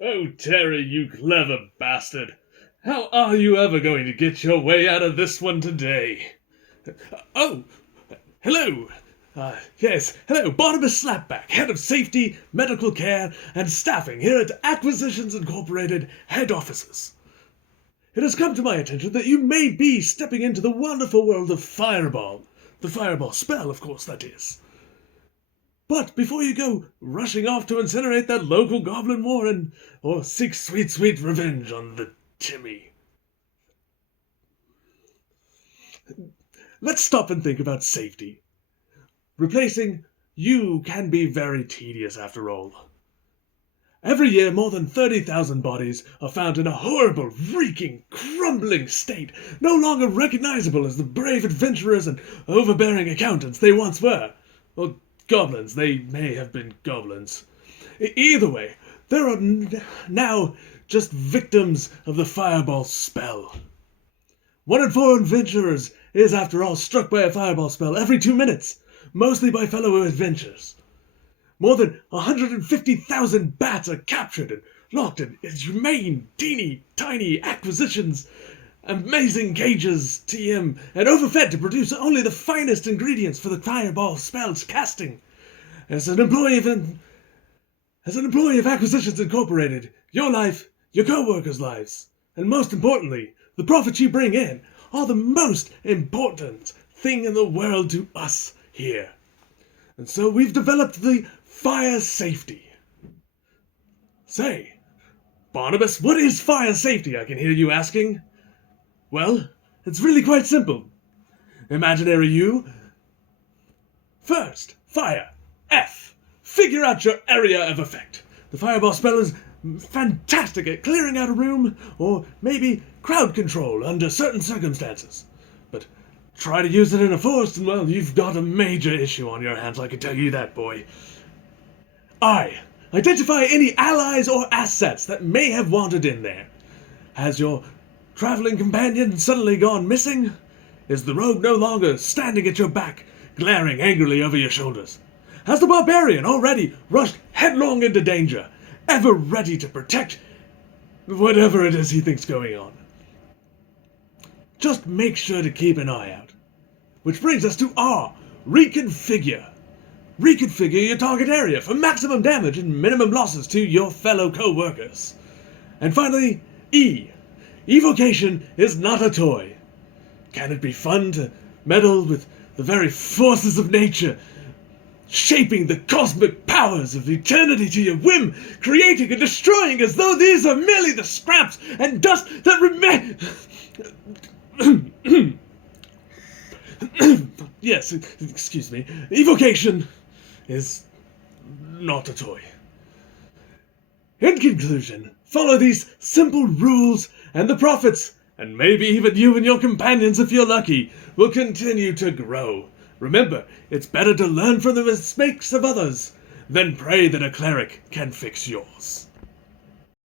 Oh, Terry, you clever bastard. How are you ever going to get your way out of this one today? Oh, hello. Hello, Barnabas Slapback, Head of Safety, Medical Care, and Staffing here at Acquisitions Incorporated head offices. It has come to my attention that you may be stepping into the wonderful world of Fireball. The Fireball spell, of course, that is. But before you go rushing off to incinerate that local goblin warren, or seek sweet, sweet revenge on the Timmy, let's stop and think about safety. Replacing you can be very tedious after all. Every year, more than 30,000 bodies are found in a horrible, reeking, crumbling state, no longer recognizable as the brave adventurers and overbearing accountants they once were. Or goblins, they may have been goblins. Either way, there are now just victims of the fireball spell. 1 in 4 adventurers is, after all, struck by a fireball spell every 2 minutes, mostly by fellow adventurers. More than 150,000 bats are captured and locked in inhumane, teeny, tiny acquisitions, amazing cages, TM, and overfed to produce only the finest ingredients for the fireball spell's casting. As an employee of Acquisitions Incorporated, your life, your co-workers' lives, and most importantly, the profits you bring in are the most important thing in the world to us here. And so we've developed the fire safety. Say, Barnabas, what is fire safety, I can hear you asking? Well, it's really quite simple. Imaginary you. First, fire. F. Figure out your area of effect. The fireball spell is fantastic at clearing out a room, or maybe crowd control under certain circumstances. But try to use it in a forest and, well, you've got a major issue on your hands, I can tell you that, boy. I. Identify any allies or assets that may have wandered in there. Has your traveling companion suddenly gone missing? Is the rogue no longer standing at your back, glaring angrily over your shoulders? Has the barbarian already rushed headlong into danger, ever ready to protect whatever it is he thinks going on? Just make sure to keep an eye out. Which brings us to R. Reconfigure. Reconfigure your target area for maximum damage and minimum losses to your fellow co-workers. And finally, E. Evocation is not a toy. Can it be fun to meddle with the very forces of nature, shaping the cosmic powers of eternity to your whim, creating and destroying as though these are merely the scraps and dust that remain? Yes, excuse me. Evocation is not a toy. In conclusion, follow these simple rules and the profits, and maybe even you and your companions, if you're lucky, will continue to grow. Remember, it's better to learn from the mistakes of others than pray that a cleric can fix yours.